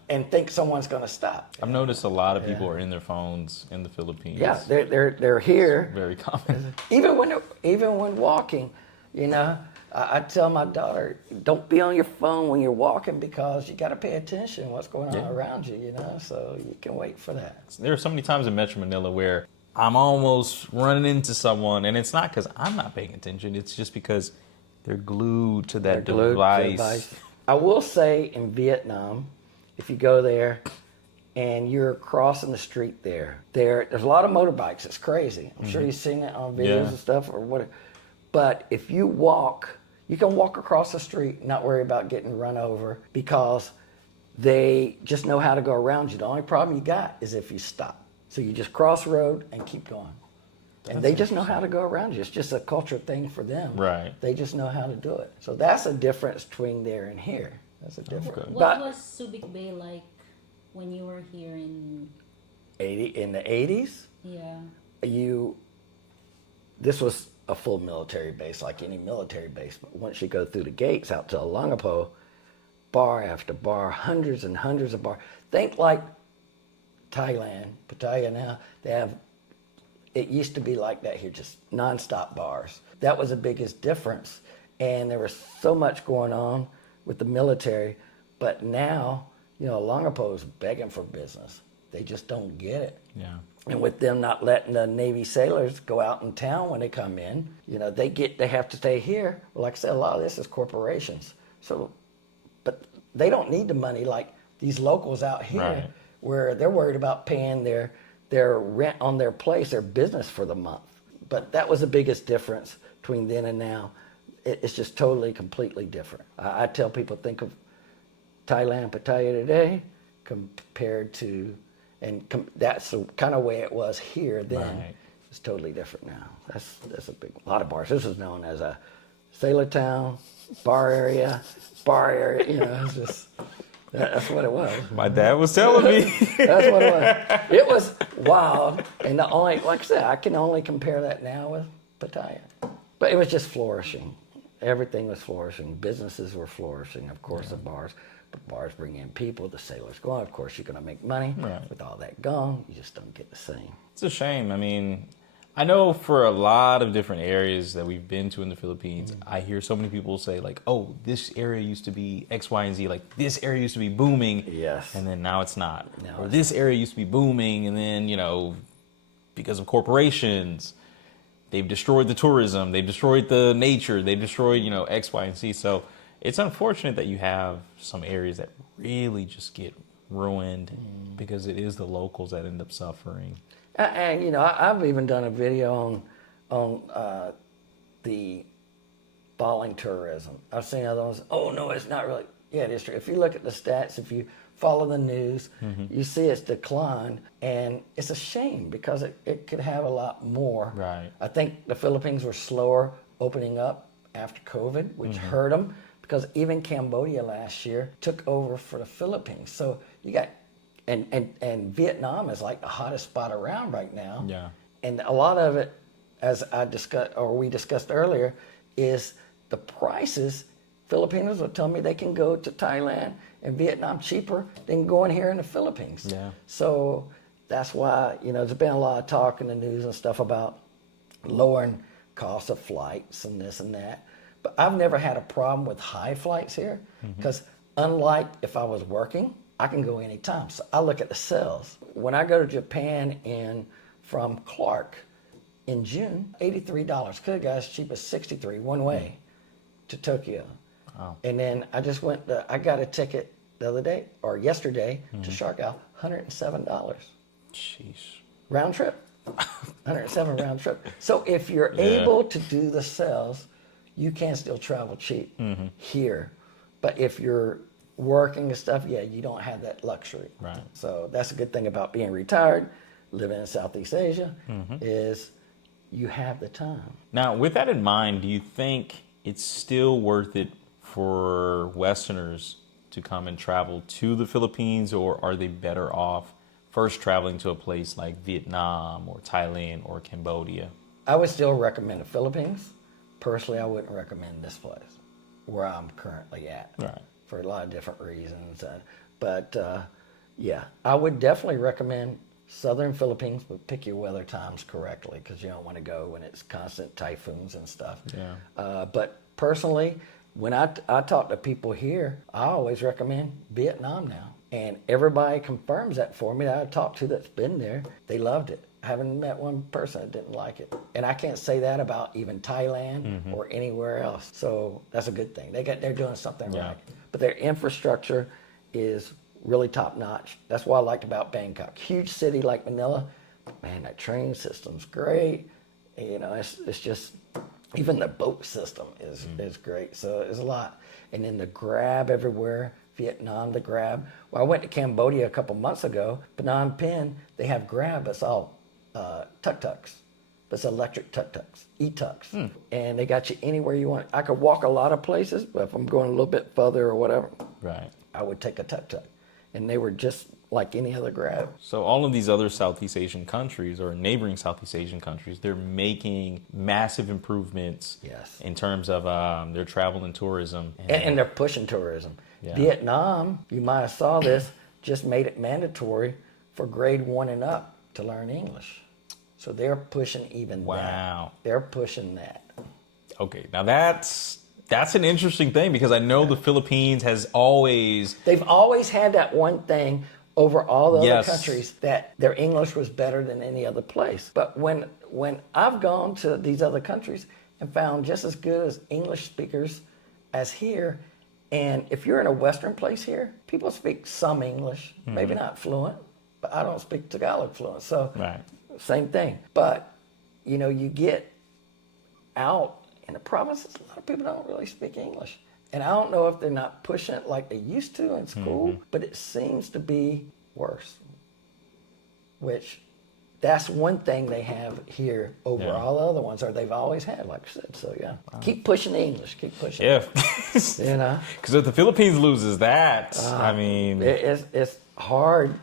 and think someone's going to stop. I've noticed a lot of people are in their phones in the Philippines. Yeah, they're here. Very common. Even when walking, you know, I tell my daughter, don't be on your phone when you're walking because you got to pay attention to what's going on around you, you know, so you can wait for that. There are so many times in Metro Manila where I'm almost running into someone, and it's not because I'm not paying attention. It's just because they're glued to that device. I will say in Vietnam, if you go there and you're crossing the street there's a lot of motorbikes. It's crazy. I'm sure you've seen it on videos and stuff or whatever. But if you walk, you can walk across the street and not worry about getting run over because they just know how to go around you. The only problem you got is if you stop. So you just cross the road and keep going. And they just know how to go around you. It's just a culture thing for them. Right. They just know how to do it. So that's a difference between there and here. That's a difference. What was Subic Bay like when you were here in in the 80s? Yeah. This was a full military base, like any military base. But once you go through the gates out to Olongapo, bar after bar, hundreds and hundreds of bars. Think like Thailand, Pattaya now, they have. It used to be like that here, just nonstop bars. That was the biggest difference. And there was so much going on with the military. But now, you know, Olongapo is begging for business. They just don't get it. Yeah. And with them not letting the Navy sailors go out in town when they come in, you know, they have to stay here. Well, like I said, a lot of this is corporations. So, but they don't need the money like these locals out here where they're worried about paying their rent on their place, their business for the month. But that was the biggest difference between then and now. It's just totally, completely different. I tell people, think of Thailand, Pattaya today compared to, that's the kind of way it was here then. Right. It's totally different now. That's a lot of bars. This is known as a sailor town, bar area, you know, it's just... That's what it was. My dad was telling me. That's what it was. It was wild. And like I said, I can only compare that now with Pattaya. But it was just flourishing. Everything was flourishing. Businesses were flourishing, of course, the bars. But bars bring in people, the sailors go on. Of course, you're going to make money. Right. With all that gone, you just don't get the same. It's a shame. I mean, I know for a lot of different areas that we've been to in the Philippines, I hear so many people say like, oh, this area used to be X, Y, and Z. Like this area used to be booming. Yes. And then now it's not. Now or it's this area used to be booming. And then, you know, because of corporations, they've destroyed the tourism. They've destroyed the nature. They've destroyed, you know, X, Y, and Z. So it's unfortunate that you have some areas that really just get ruined because it is the locals that end up suffering. And you know, I've even done a video on the falling tourism. I've seen other ones. Oh no, it's not really. Yeah, it is true. If you look at the stats, if you follow the news, you see it's declined, and it's a shame because it could have a lot more. Right. I think the Philippines were slower opening up after COVID, which hurt them because even Cambodia last year took over for the Philippines. So you got. And Vietnam is like the hottest spot around right now. Yeah. And a lot of it, as we discussed earlier, is the prices. Filipinos will tell me they can go to Thailand and Vietnam cheaper than going here in the Philippines. Yeah. So that's why, you know, there's been a lot of talk in the news and stuff about lowering costs of flights and this and that. But I've never had a problem with high flights here because unlike if I was working, I can go anytime. So I look at the sales. When I go to Japan from Clark in June, $83. Could have got as cheap as $63 one way to Tokyo. Wow. And then I just I got a ticket the other day or yesterday to Siargao, $107. Jeez. Round trip. 107 round trip. So if you're able to do the sales, you can still travel cheap here. But if you're working and stuff, you don't have that luxury. Right. So that's a good thing about being retired, living in Southeast Asia, is you have the time. Now, with that in mind, do you think it's still worth it for Westerners to come and travel to the Philippines, or are they better off first traveling to a place like Vietnam or Thailand or Cambodia? I would still recommend the Philippines. Personally, I wouldn't recommend this place where I'm currently at. Right. For a lot of different reasons. But yeah, I would definitely recommend southern Philippines, but pick your weather times correctly because you don't want to go when it's constant typhoons and stuff. Yeah. But personally, when I talk to people here, I always recommend Vietnam now. And everybody confirms that for me that I talked to that's been there. They loved it. I haven't met one person that didn't like it. And I can't say that about even Thailand or anywhere else. So that's a good thing. They're doing something right. But their infrastructure is really top notch. That's what I liked about Bangkok. Huge city like Manila, man, that train system's great. You know, it's just, even the boat system is great. So it's a lot. And then the Grab everywhere. Vietnam, the Grab. Well, I went to Cambodia a couple months ago. Phnom Penh, they have Grab. It's all tuk-tuks. It's electric tuk-tuks, e-tuks. And they got you anywhere you want. I could walk a lot of places, but if I'm going a little bit further or whatever, Right. I would take a tuk-tuk. And they were just like any other Grab. So all of these other Southeast Asian countries or neighboring Southeast Asian countries, they're making massive improvements Yes. in terms of their travel and tourism. And they're pushing tourism. Yeah. Vietnam, you might have saw this, just made it mandatory for grade 1 and up to learn English. So they're pushing even Wow. that. They're pushing that. Okay, now that's an interesting thing because I know the Philippines has always... They've always had that one thing over all the Yes. other countries that their English was better than any other place. But when I've gone to these other countries and found just as good as English speakers as here, and if you're in a Western place here, people speak some English, maybe not fluent, but I don't speak Tagalog fluent. So Right. same thing. But, you know, you get out in the provinces, a lot of people don't really speak English. And I don't know if they're not pushing it like they used to in school, but it seems to be worse. Which, that's one thing they have here over all the other ones, or they've always had, like I said. So, yeah. Keep pushing the English. Keep pushing Yeah. it. You know? Because if the Philippines loses that, I mean... It's hard.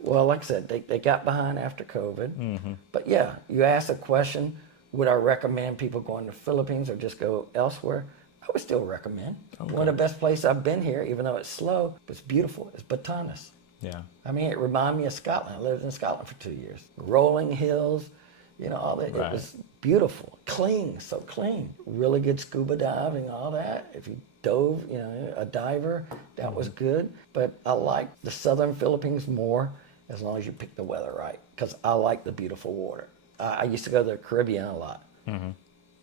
Well, like I said, they got behind after COVID. But yeah, you asked a question, would I recommend people going to the Philippines or just go elsewhere? I would still recommend. One of the best places I've been here, even though it's slow, but it's beautiful, is Batanes. Yeah. I mean, it reminded me of Scotland. I lived in Scotland for 2 years. Rolling hills, you know, all that. Right. It was beautiful. Clean, so clean. Really good scuba diving, all that. If you dove, you know, a diver, that was good. But I like the southern Philippines more as long as you pick the weather right, because I like the beautiful water. I used to go to the Caribbean a lot.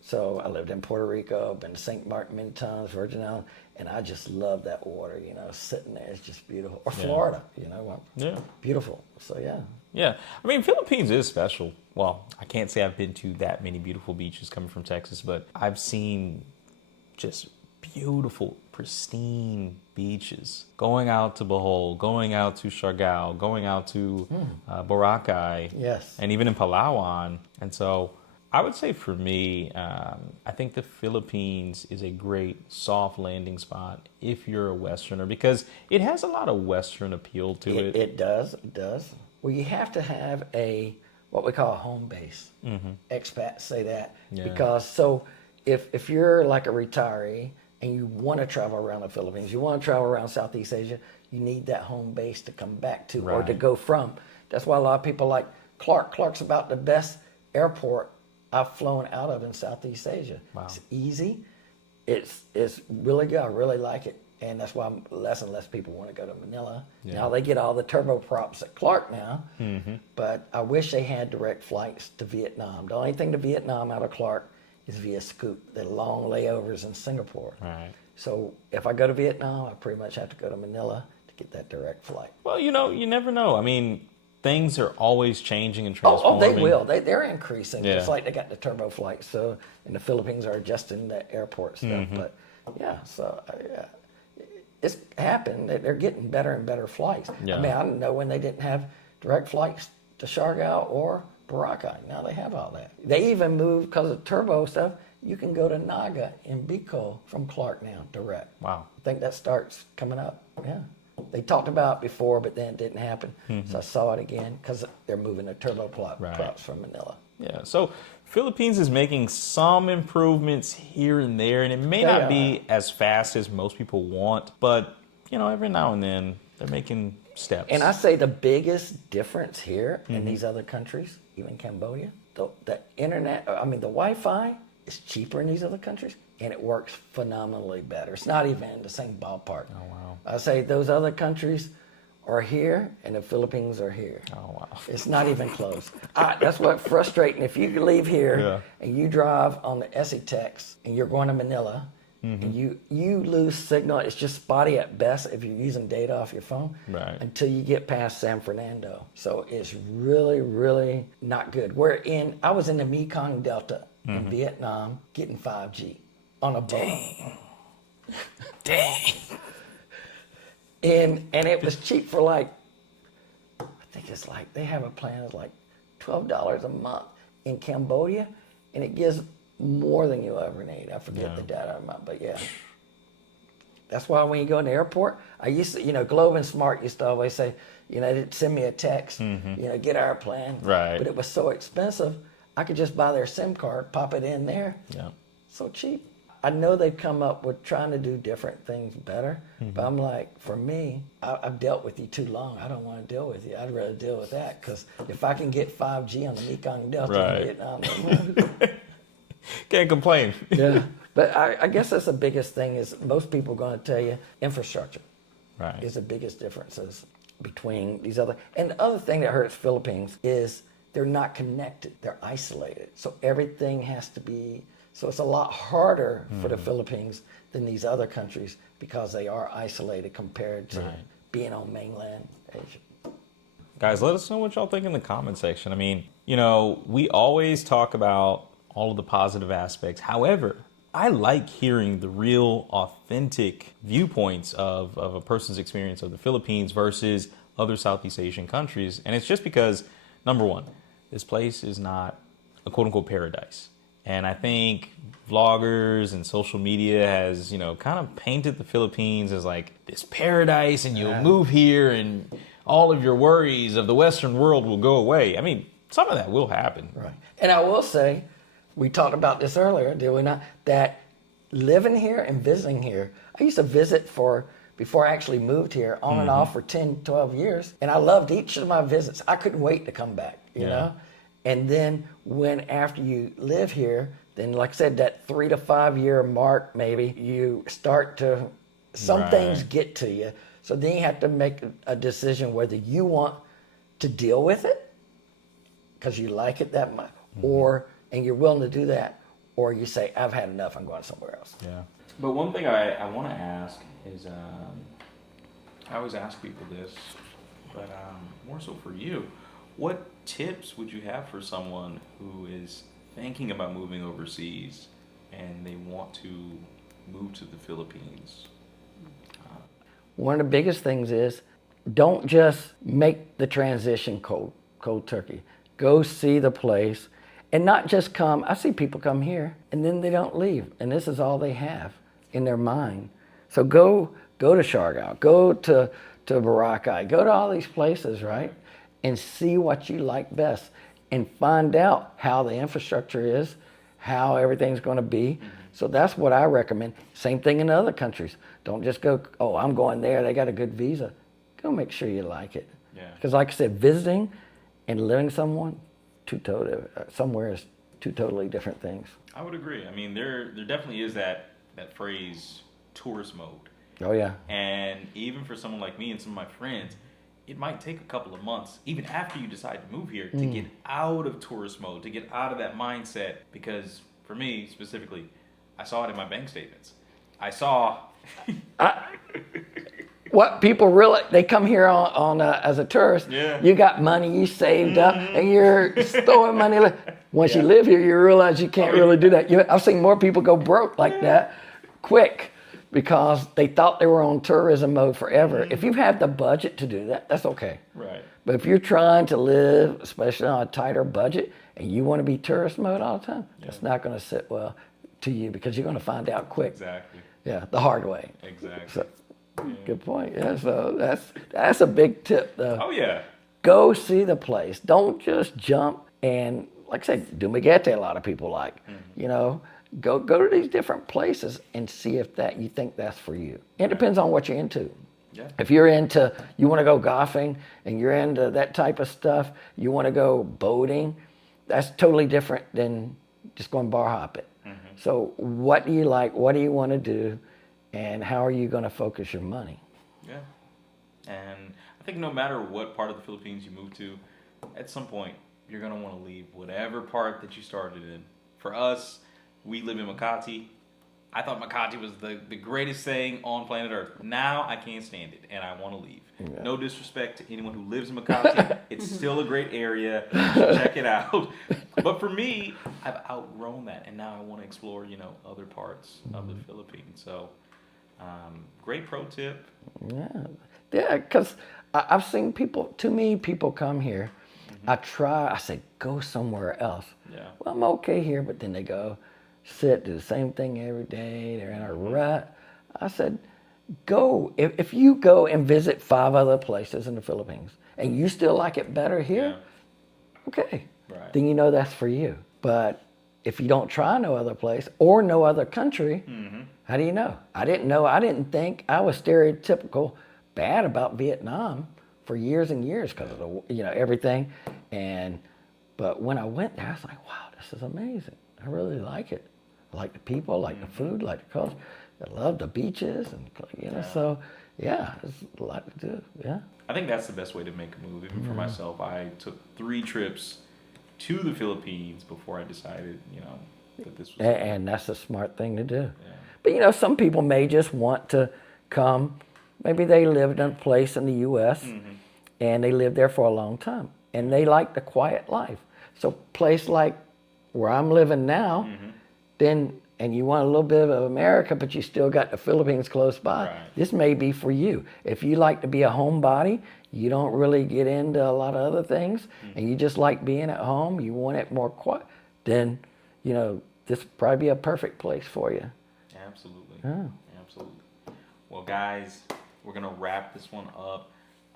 So I lived in Puerto Rico, been to St. Martin many times, Virgin Islands, and I just love that water, you know, sitting there, it's just beautiful. Or Florida, you know, Yeah. beautiful. So yeah. Yeah. I mean, Philippines is special. Well, I can't say I've been to that many beautiful beaches coming from Texas, but I've seen just beautiful, pristine beaches. Going out to Bohol, going out to Siargao, going out to Boracay. Yes. And even in Palawan. And so I would say for me, I think the Philippines is a great soft landing spot if you're a Westerner because it has a lot of Western appeal to it. It does. It does. Well, you have to have what we call a home base. Expats say that. Yeah. Because so if you're like a retiree and you want to travel around the Philippines, you want to travel around Southeast Asia, you need that home base to come back to or to Right. go from. That's why a lot of people like Clark. Clark's about the best airport I've flown out of in Southeast Asia. Wow. It's easy. It's really good. I really like it. And that's why less and less people want to go to Manila. Yeah. Now they get all the turboprops at Clark now. But I wish they had direct flights to Vietnam. The only thing to Vietnam out of Clark is via Scoop, the long layovers in Singapore. Right. So if I go to Vietnam, I pretty much have to go to Manila to get that direct flight. Well, you know, you never know. I mean, things are always changing and Oh, transforming. they will. They're increasing, Yeah. just like they got the turbo flights. So, and the Philippines are adjusting the airport stuff. But yeah, so it's happened. They're getting better and better flights. Yeah. I mean, I didn't know when they didn't have direct flights to Siargao or Boracay. Now they have all that. They even moved because of turbo stuff. You can go to Naga in Bicol from Clark now, direct. Wow. I think that starts coming up. Yeah. They talked about it before, but then it didn't happen. So I saw it again because they're moving the turboprops from Manila. Yeah, so Philippines is making some improvements here and there, and it may not be as fast as most people want, but you know, every now and then they're making steps. And I say the biggest difference here in these other countries, even Cambodia, the internet, I mean, the Wi-Fi is cheaper in these other countries, and it works phenomenally better. It's not even in the same ballpark. Oh, wow. I say those other countries are here, and the Philippines are here. Oh, wow. It's not even close. That's what's frustrating. If you leave here and you drive on the eSIM and you're going to Manila, and you lose signal, it's just spotty at best if you're using data off your phone until you get past San Fernando. So it's really, really not good. I was in the Mekong Delta in Vietnam getting 5G on a boat. Dang. And it was cheap for I think it's they have a plan of $12 a month in Cambodia, and it gives more than you'll ever need. I forget the data amount, but yeah. That's why when you go in the airport, I used to, Globe and Smart used to always say, send me a text, get our plan. Right. But it was so expensive, I could just buy their SIM card, pop it in there. Yeah. So cheap. I know they've come up with trying to do different things better, but I'm for me, I've dealt with you too long. I don't want to deal with you. I'd rather deal with that, because if I can get 5G on the Mekong Delta in Vietnam, Can't complain. yeah. But I guess that's the biggest thing is most people are going to tell you infrastructure is the biggest differences between these other. And the other thing that hurts Philippines is they're not connected. They're isolated. So everything has to be, so it's a lot harder for the Philippines than these other countries because they are isolated compared to being on mainland Asia. Guys, let us know what y'all think in the comment section. I mean, we always talk about all of the positive aspects. However, I like hearing the real, authentic viewpoints of a person's experience of the Philippines versus other Southeast Asian countries. And it's just because, number one, this place is not a quote-unquote paradise. And I think vloggers and social media has, kind of painted the Philippines as this paradise, and you'll move here and all of your worries of the Western world will go away. I mean, some of that will happen. Right. And I will say, we talked about this earlier, did we not? That living here and visiting here, I used to visit before I actually moved here, on and off for 10, 12 years. And I loved each of my visits. I couldn't wait to come back, you know? And then after you live here, then like I said, that 3 to 5 year mark, maybe, you start to, some things get to you. So then you have to make a decision whether you want to deal with it, because you like it that much, and you're willing to do that, or you say, I've had enough, I'm going somewhere else. Yeah. But one thing I want to ask is, I always ask people this, but more so for you, what tips would you have for someone who is thinking about moving overseas and they want to move to the Philippines? One of the biggest things is, don't just make the transition cold turkey. Go see the place. And not just come, I see people come here and then they don't leave. And this is all they have in their mind. So go to Siargao, go to Boracay, go to all these places, right? And see what you like best and find out how the infrastructure is, how everything's going to be. So that's what I recommend. Same thing in other countries. Don't just go, oh, I'm going there, they got a good visa. Go make sure you like it. Because like I said, visiting and living somewhere is two totally different things. I would agree. I mean, there definitely is that phrase, tourist mode. Oh yeah. And even for someone like me and some of my friends, it might take a couple of months, even after you decide to move here, to get out of tourist mode, to get out of that mindset. Because for me specifically, I saw it in my bank statements. I saw. What people really, they come here on as a tourist. You got money you saved up, and you're throwing money. Once you live here, you realize you can't really do that. I've seen more people go broke like that quick because they thought they were on tourism mode forever. If you have the budget to do that, that's okay. Right. But if you're trying to live, especially on a tighter budget, and you want to be tourist mode all the time, it's not going to sit well to you because you're going to find out quick. Exactly. Yeah, the hard way. Exactly. So, Good point. Yeah, so that's a big tip, though. Oh yeah. Go see the place. Don't just jump and, like I said, Dumaguete a lot of people like. You know, go to these different places and see if that you think that's for you. It depends on what you're into. Yeah. If you're into, you want to go golfing and you're into that type of stuff, you want to go boating, that's totally different than just going bar hopping. So what do you like? What do you want to do? And how are you going to focus your money? Yeah. And I think no matter what part of the Philippines you move to, at some point you're going to want to leave whatever part that you started in. For us, we live in Makati. I thought Makati was the greatest thing on planet Earth. Now I can't stand it, and I want to leave. Yeah. No disrespect to anyone who lives in Makati. It's still a great area. You should check it out. But for me, I've outgrown that, and now I want to explore, other parts of the Philippines. So, great pro tip. Yeah, because I've seen people come here. I say, go somewhere else. Yeah. Well, I'm okay here, but then they go, do the same thing every day. They're in a rut. I said, go. If you go and visit 5 other places in the Philippines and you still like it better here, okay. Right. Then you know that's for you. But if you don't try no other place or no other country, how do you know? I didn't know. I didn't think. I was stereotypical bad about Vietnam for years and years because of everything. But when I went there, I was like, wow, this is amazing. I really like it. I like the people, I like the food, I like the culture. I love the beaches, and so yeah, there's a lot to do. Yeah. I think that's the best way to make a move. Even for myself, I took 3 trips to the Philippines before I decided, that this was. And that's a smart thing to do. Yeah. But some people may just want to come. Maybe they lived in a place in the U.S. And they lived there for a long time, and they like the quiet life. So, place like where I'm living now, and you want a little bit of America, but you still got the Philippines close by. Right. This may be for you. If you like to be a homebody, you don't really get into a lot of other things, and you just like being at home, you want it more quiet, then, this would probably be a perfect place for you. Absolutely. Yeah. Absolutely. Well, guys, we're going to wrap this one up.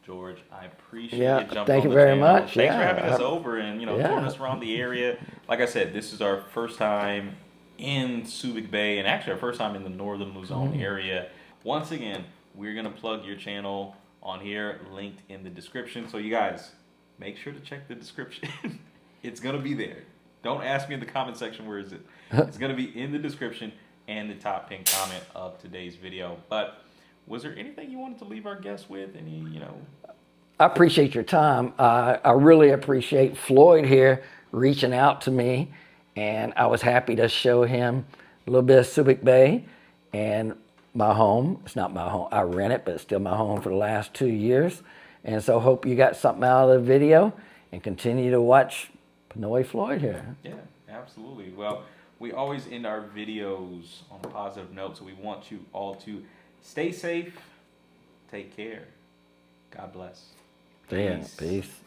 George, I appreciate you jumping on the channel. Thank you very much. Thanks for having us over and touring us around the area. Like I said, this is our first time in Subic Bay, and actually our first time in the northern Luzon area. Once again, we're gonna plug your channel on here, linked in the description. So you guys, make sure to check the description. It's gonna be there. Don't ask me in the comment section where is it. It's gonna be in the description and the top pinned comment of today's video. But was there anything you wanted to leave our guests with? I appreciate your time. I really appreciate Floyd here reaching out to me, and I was happy to show him a little bit of Subic Bay and my home. It's not my home. I rent it, but it's still my home for the last 2 years. And so hope you got something out of the video, and continue to watch Pinoy Floyd here. Yeah, absolutely. Well, we always end our videos on a positive note, so we want you all to stay safe, take care. God bless. Peace.